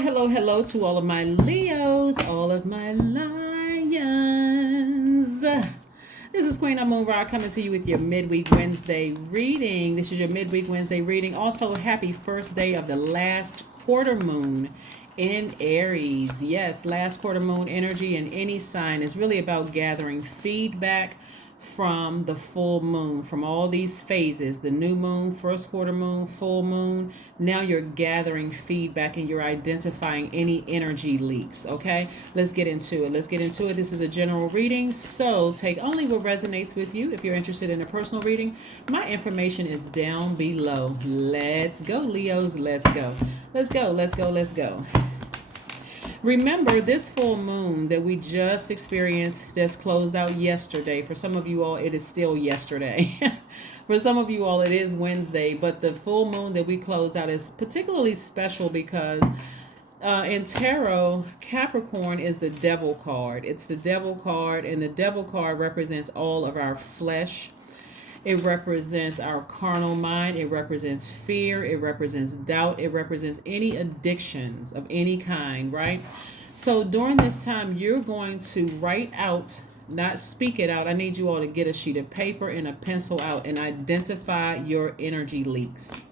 Hello to all of my Leos, all of my lions. This is Queen Amun Ra coming to you with your midweek Wednesday reading. This is your midweek Wednesday reading. Also, happy first day of the last quarter moon in Aries. Yes, last quarter moon energy in any sign is really about gathering feedback from the full moon, from all these phases, the new moon, first quarter moon, full moon. Now you're gathering feedback and you're identifying any energy leaks. Okay, let's get into it. This is a general reading, so take only what resonates with you. If you're interested in a personal reading, my information is down below. Let's go, Leos. Let's go. Remember, this full moon that we just experienced, that's closed out yesterday. For some of you all, it is still yesterday. For some of you all, it is Wednesday. But the full moon that we closed out is particularly special because in tarot, Capricorn is the devil card. It's the devil card, and the devil card represents all of our flesh. It represents our carnal mind. It represents fear. It represents doubt. It represents any addictions of any kind, right? So during this time, you're going to write out, not speak it out. I need you all to get a sheet of paper and a pencil out and identify your energy leaks.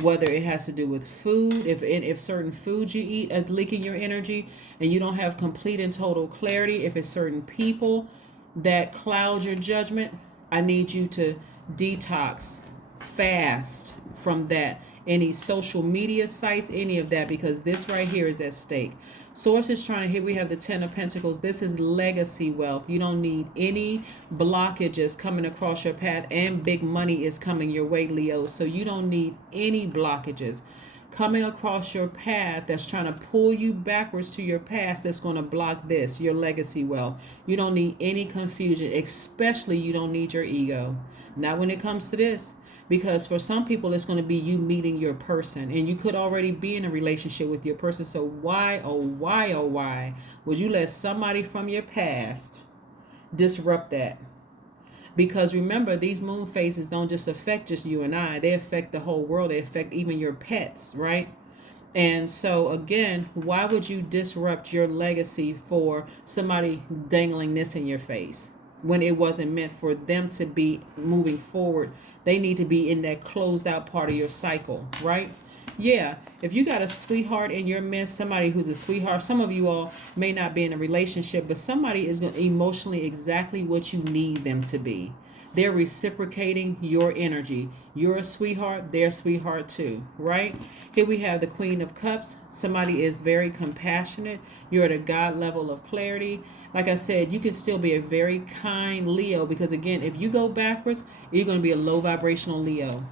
Whether it has to do with food, if certain foods you eat are leaking your energy and you don't have complete and total clarity, if it's certain people that cloud your judgment, I need you to detox, fast from that. Any social media sites, any of that, because this right here is at stake. Source is trying to, here we have the Ten of Pentacles. This is legacy wealth. You don't need any blockages coming across your path, and big money is coming your way, Leo. So you don't need any blockages coming across your path that's trying to pull you backwards to your past, that's going to block this, your legacy wealth. You don't need any confusion, especially you don't need your ego. Not when it comes to this, because for some people it's going to be you meeting your person, and you could already be in a relationship with your person. So why would you let somebody from your past disrupt that? Because remember, these moon phases don't just affect just you and I. They affect the whole world. They affect even your pets, right? And so again, why would you disrupt your legacy for somebody dangling this in your face when it wasn't meant for them to be moving forward? They need to be in that closed out part of your cycle, right? Yeah, if you got a sweetheart in your midst, somebody who's a sweetheart, some of you all may not be in a relationship, but somebody is emotionally exactly what you need them to be. They're reciprocating your energy. You're a sweetheart, they're a sweetheart too, right? Here we have the Queen of Cups. Somebody is very compassionate. You're at a God level of clarity. Like I said, you can still be a very kind Leo, because again, if you go backwards, you're going to be a low vibrational Leo.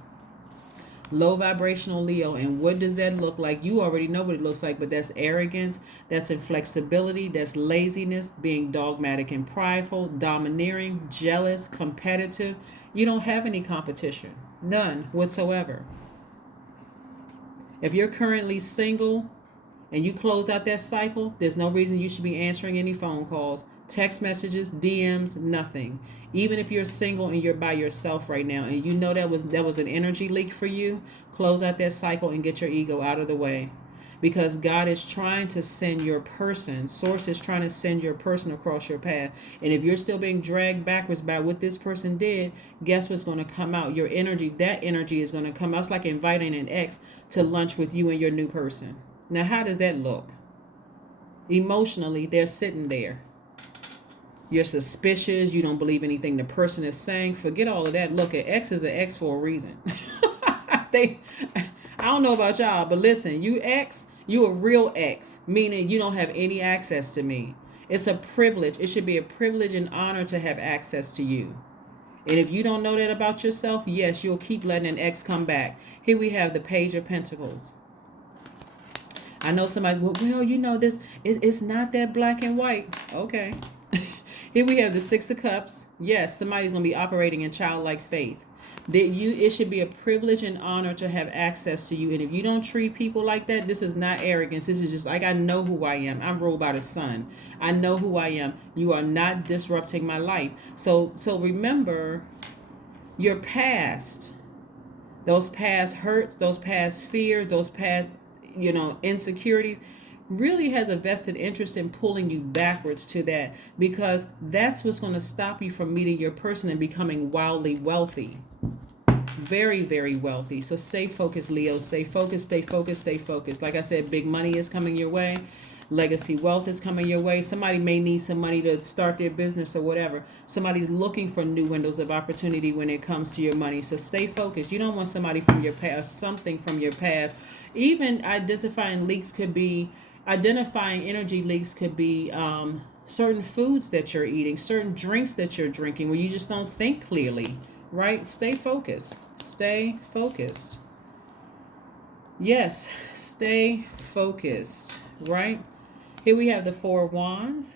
Low vibrational Leo. And what does that look like? You already know what it looks like, but that's arrogance, that's inflexibility, that's laziness, being dogmatic and prideful, domineering, jealous, competitive. You don't have any competition, none whatsoever. If you're currently single and you close out that cycle, there's no reason you should be answering any phone calls, text messages, DMs, nothing. Even if you're single and you're by yourself right now, and you know that was an energy leak for you, close out that cycle and get your ego out of the way. Because God is trying to send your person, Source is trying to send your person across your path. And if you're still being dragged backwards by what this person did, guess what's going to come out? Your energy, that energy is going to come out. It's like inviting an ex to lunch with you and your new person. Now, how does that look? Emotionally, they're sitting there. You're suspicious. You don't believe anything the person is saying. Forget all of that. Look, an ex is an ex for a reason. I don't know about y'all, but listen, you ex, you a real ex, meaning you don't have any access to me. It's a privilege. It should be a privilege and honor to have access to you. And if you don't know that about yourself, yes, you'll keep letting an ex come back. Here we have the Page of Pentacles. I know somebody, well, you know, this it's not that black and white. Okay. Here we have the Six of Cups. Yes, somebody's going to be operating in childlike faith. It should be a privilege and honor to have access to you. And if you don't treat people like that, this is not arrogance. This is just like, I know who I am. I'm ruled by the sun. I know who I am. You are not disrupting my life. So remember your past, those past hurts, those past fears, those past, insecurities. really has a vested interest in pulling you backwards to that, because that's what's going to stop you from meeting your person and becoming wildly wealthy. Very, very wealthy. So stay focused, Leo. Stay focused, stay focused, stay focused. Like I said, big money is coming your way. Legacy wealth is coming your way. Somebody may need some money to start their business or whatever. Somebody's looking for new windows of opportunity when it comes to your money. So stay focused. You don't want somebody from your past, something from your past. Even identifying energy leaks could be certain foods that you're eating, certain drinks that you're drinking where you just don't think clearly, right? Stay focused. Stay focused. Yes, stay focused, right? Here we have the Four of Wands.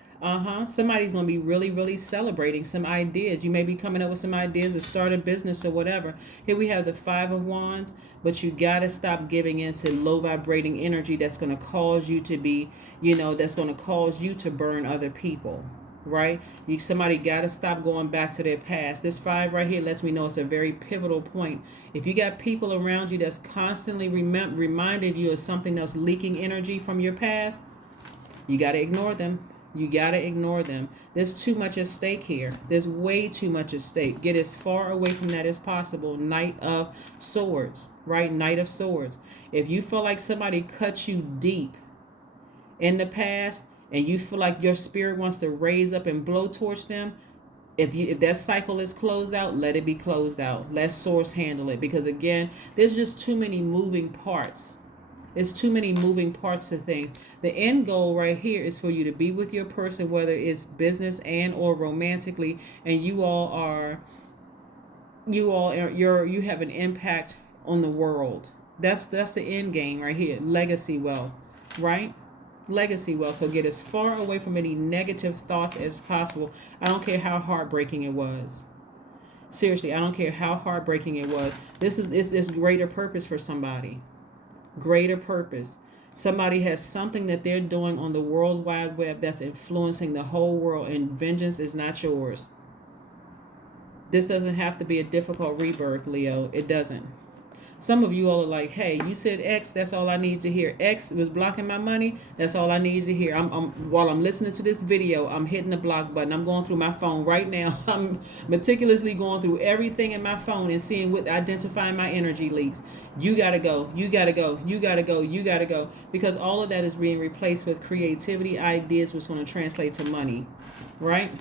Somebody's going to be really, really celebrating some ideas. You may be coming up with some ideas to start a business or whatever. Here we have the Five of Wands. But you got to stop giving into low vibrating energy that's going to cause you to be, that's going to cause you to burn other people, right? Somebody got to stop going back to their past. This 5 right here lets me know it's a very pivotal point. If you got people around you that's constantly reminding you of something that's leaking energy from your past, you got to ignore them. You got to ignore them. There's too much at stake here. There's way too much at stake. Get as far away from that as possible. Knight of Swords, right? Knight of Swords. If you feel like somebody cut you deep in the past and you feel like your spirit wants to raise up and blow towards them, if that cycle is closed out, let it be closed out. Let Source handle it. Because again, there's just too many moving parts. There's too many moving parts to things. The end goal right here is for you to be with your person, whether it's business and or romantically, and you have an impact on the world. That's the end game right here. Legacy wealth, right? Legacy wealth. So get as far away from any negative thoughts as possible. I don't care how heartbreaking it was. Seriously, I don't care how heartbreaking it was. This is greater purpose for somebody. Greater purpose. Somebody has something that they're doing on the World Wide Web that's influencing the whole world, and vengeance is not yours. This doesn't have to be a difficult rebirth, Leo. It doesn't. Some of you all are like, hey, you said X, that's all I needed to hear. X was blocking my money, that's all I needed to hear. While I'm listening to this video, I'm hitting the block button. I'm going through my phone right now. I'm meticulously going through everything in my phone and seeing identifying my energy leaks. You gotta go, you gotta go, you gotta go, you gotta go. Because all of that is being replaced with creativity, ideas, what's going to translate to money, right?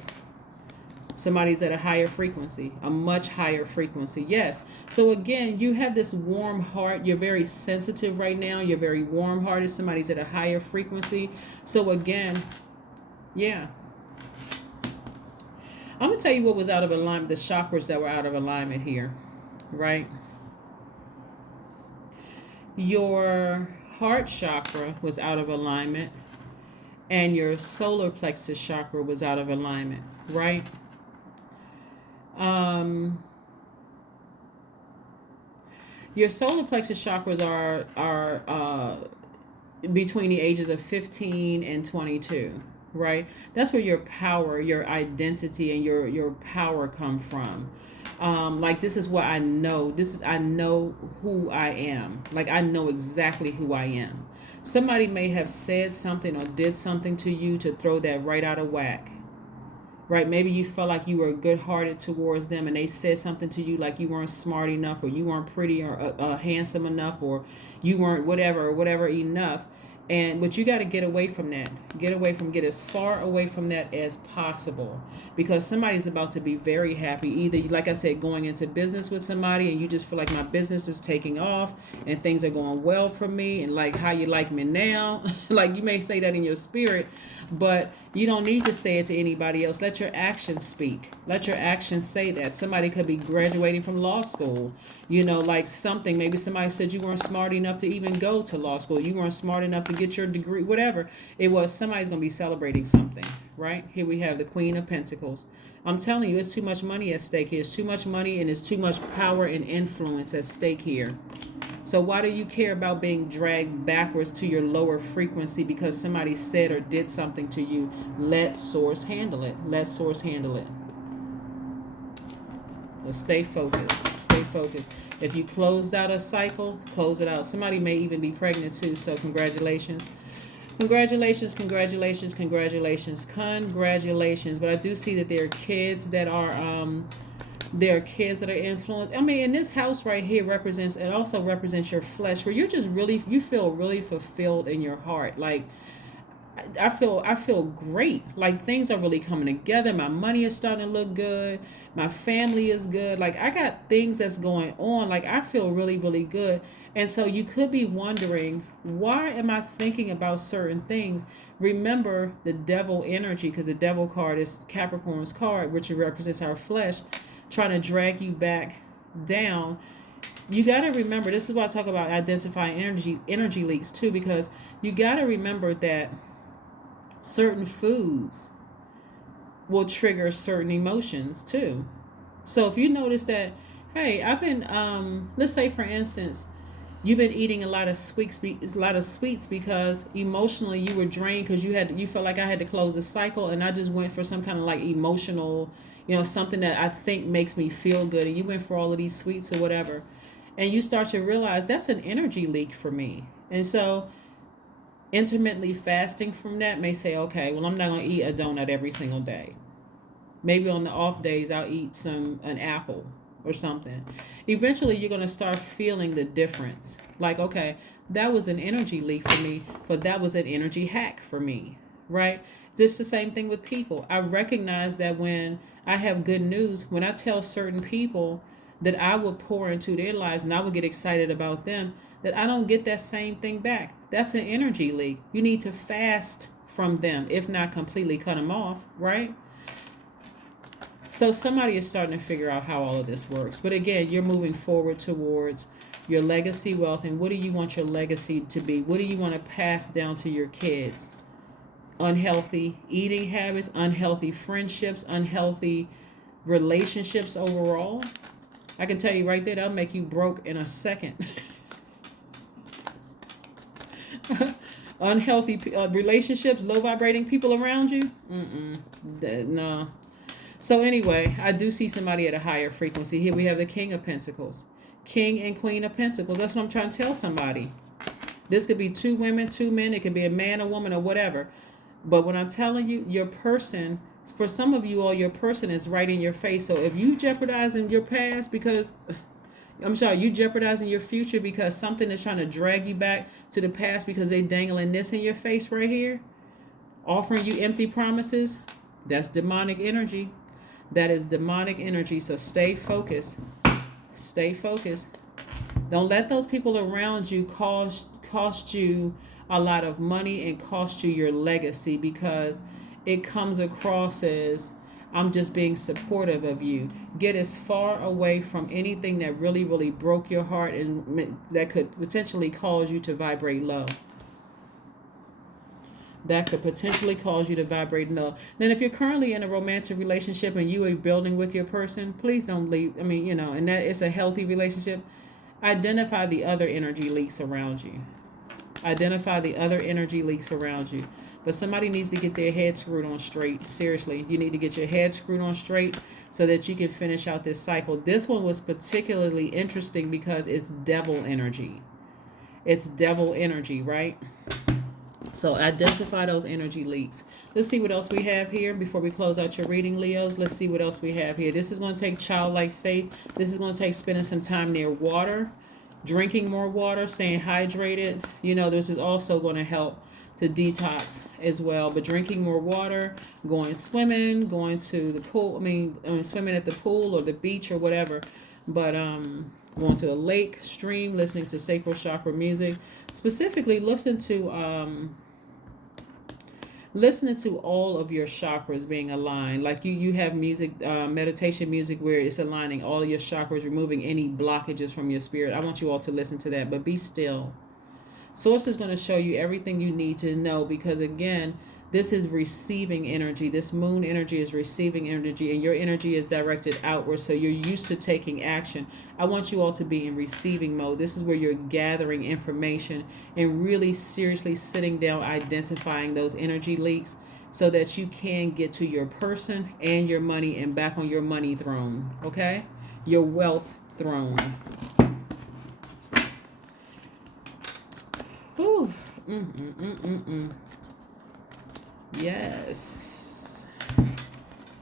Somebody's at a higher frequency, a much higher frequency. Yes. So again, you have this warm heart. You're very sensitive right now. You're very warm-hearted. Somebody's at a higher frequency. So again, yeah. I'm going to tell you what was out of alignment, the chakras that were out of alignment here, right? Your heart chakra was out of alignment, and your solar plexus chakra was out of alignment, right? Your solar plexus chakras are between the ages of 15 and 22, right? That's where your power, your identity, and your power come from. Like, this is what I know. I know who I am. Like, I know exactly who I am. Somebody may have said something or did something to you to throw that right out of whack. Right? Maybe you felt like you were good-hearted towards them and they said something to you like you weren't smart enough, or you weren't pretty or handsome enough, or you weren't whatever enough. But you got to get away from that. Get as far away from that as possible, because somebody's about to be very happy. Either, like I said, going into business with somebody and you just feel like my business is taking off and things are going well for me, and like, how you like me now. Like, you may say that in your spirit, but you don't need to say it to anybody else. Let your actions speak. Let your actions say that. Somebody could be graduating from law school. Like something. Maybe somebody said you weren't smart enough to even go to law school. You weren't smart enough to get your degree, whatever it was. Somebody's going to be celebrating something, right? Here we have the Queen of Pentacles. I'm telling you, it's too much money at stake here. It's too much money, and it's too much power and influence at stake here. So why do you care about being dragged backwards to your lower frequency because somebody said or did something to you? Let Source handle it. Let Source handle it. Well, stay focused. Stay focused. If you closed out a cycle, close it out. Somebody may even be pregnant too, so congratulations. Congratulations, congratulations, congratulations, congratulations. But I do see that there are kids that are influenced. I mean, in this house right here represents, it also represents your flesh, where you're just really, you feel really fulfilled in your heart. Like, I feel great. Like, things are really coming together. My money is starting to look good. My family is good. Like, I got things that's going on. Like, I feel really, really good. And so you could be wondering, why am I thinking about certain things? Remember the devil energy, because the devil card is Capricorn's card, which represents our flesh, trying to drag you back down. You got to remember, this is why I talk about identifying energy leaks too, because you got to remember that certain foods will trigger certain emotions too. So if you notice that, hey, I've been let's say for instance, you've been eating a lot of sweets because emotionally you were drained, because you felt like I had to close a cycle, and I just went for some kind of like emotional, something that I think makes me feel good, and you went for all of these sweets or whatever, and you start to realize that's an energy leak for me. And so intermittently fasting from that may say, okay, well, I'm not going to eat a donut every single day. Maybe on the off days I'll eat an apple or something. Eventually you're going to start feeling the difference. Like, okay, that was an energy leak for me, but that was an energy hack for me, right? Just the same thing with people. I recognize that when I have good news, when I tell certain people that I would pour into their lives and I would get excited about them, that I don't get that same thing back. That's an energy leak. You need to fast from them, if not completely cut them off, right? So somebody is starting to figure out how all of this works. But again, you're moving forward towards your legacy wealth. And what do you want your legacy to be? What do you want to pass down to your kids? Unhealthy eating habits, unhealthy friendships, unhealthy relationships overall. I can tell you right there, that'll make you broke in a second. Unhealthy relationships, low vibrating people around you. No. So anyway, I do see somebody at a higher frequency. Here we have the King of Pentacles. King and Queen of Pentacles. That's what I'm trying to tell somebody. This could be two women, two men. It could be a man, a woman, or whatever. But when I'm telling you, your person, for some of you all, your person is right in your face. So if you jeopardizing your past because, I'm sorry, you jeopardizing your future because something is trying to drag you back to the past because they dangling this in your face right here, offering you empty promises, that's demonic energy. That is demonic energy. So stay focused. Stay focused. Don't let those people around you cost you a lot of money and cost you your legacy, because it comes across as I'm just being supportive of you. Get as far away from anything that really, really broke your heart and that could potentially cause you to vibrate low. That could potentially cause you to vibrate low. Then if you're currently in a romantic relationship and you are building with your person, please don't leave. I mean, and that it's a healthy relationship. Identify the other energy leaks around you. Identify the other energy leaks around you. But somebody needs to get their head screwed on straight. Seriously, you need to get your head screwed on straight so that you can finish out this cycle. This one was particularly interesting because it's devil energy. It's devil energy, right? So identify those energy leaks. Let's see what else we have here before we close out your reading, Leos. Let's see what else we have here. This is going to take childlike faith. This is going to take spending some time near water, drinking more water, staying hydrated. This is also going to help to detox as well. But drinking more water, going swimming, going to the pool. Swimming at the pool or the beach or whatever. But going to a lake, stream, listening to sacral chakra music. Specifically, listening to all of your chakras being aligned. Like you have music, meditation music where it's aligning all of your chakras, removing any blockages from your spirit. I want you all to listen to that, but be still. Source is going to show you everything you need to know, because again, this is receiving energy. This moon energy is receiving energy, and your energy is directed outward, so you're used to taking action. I want you all to be in receiving mode. This is where you're gathering information and really seriously sitting down, identifying those energy leaks so that you can get to your person and your money and back on your money throne, okay? Your wealth throne. Whew. Yes.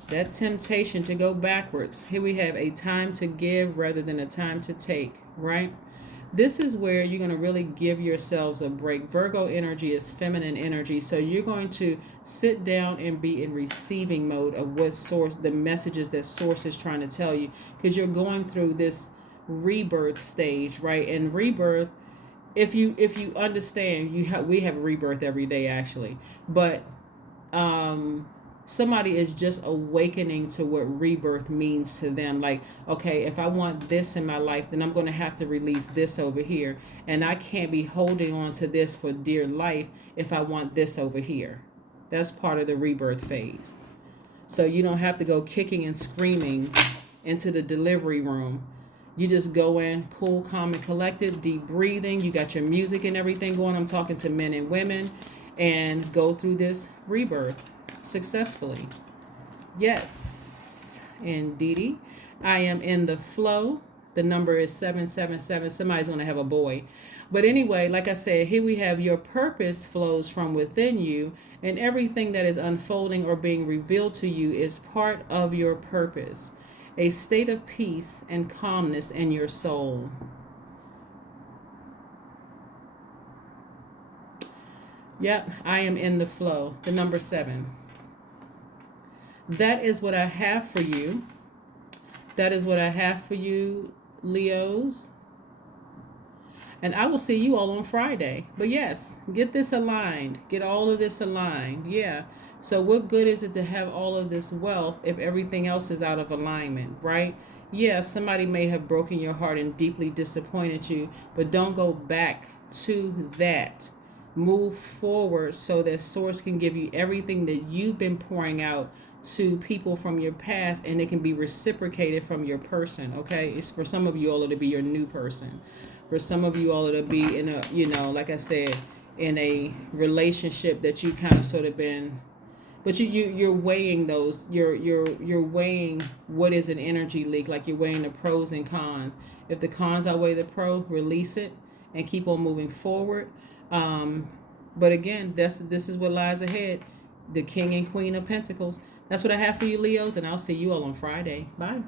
That temptation to go backwards. Here we have a time to give rather than a time to take, right? This is where you're going to really give yourselves a break. Virgo energy is feminine energy. So you're going to sit down and be in receiving mode of what source, the messages that source is trying to tell you, because you're going through this rebirth stage, right? And rebirth, if you understand, we have a rebirth every day actually, but somebody is just awakening to what rebirth means to them. Like, okay, if I want this in my life, then I'm going to have to release this over here, and I can't be holding on to this for dear life if I want this over here. That's part of the rebirth phase. So you don't have to go kicking and screaming into the delivery room. You just go in, cool, calm, and collected, deep breathing. You got your music and everything going. I'm talking to men and women, and go through this rebirth successfully. Yes, indeedy. I am in the flow. The number is 777. Somebody's going to have a boy. But anyway, like I said, here we have your purpose flows from within you, and everything that is unfolding or being revealed to you is part of your purpose. A state of peace and calmness in your soul. Yep, I am in the flow. The number 7. That is what I have for you. That is what I have for you, Leos. And I will see you all on Friday. But yes, get this aligned. Get all of this aligned. Yeah. So what good is it to have all of this wealth if everything else is out of alignment, right? Yeah, somebody may have broken your heart and deeply disappointed you, but don't go back to that. Move forward so that source can give you everything that you've been pouring out to people from your past, and it can be reciprocated from your person. Okay, it's for some of you all, it'll be your new person. For some of you all, it'll be in a, like I said, in a relationship that you kind of sort of been, but you're weighing those, you're weighing what is an energy leak, like you're weighing the pros and cons. If the cons outweigh the pro, release it and keep on moving forward. But again, this is what lies ahead. The King and Queen of Pentacles. That's what I have for you, Leos, and I'll see you all on Friday. Bye.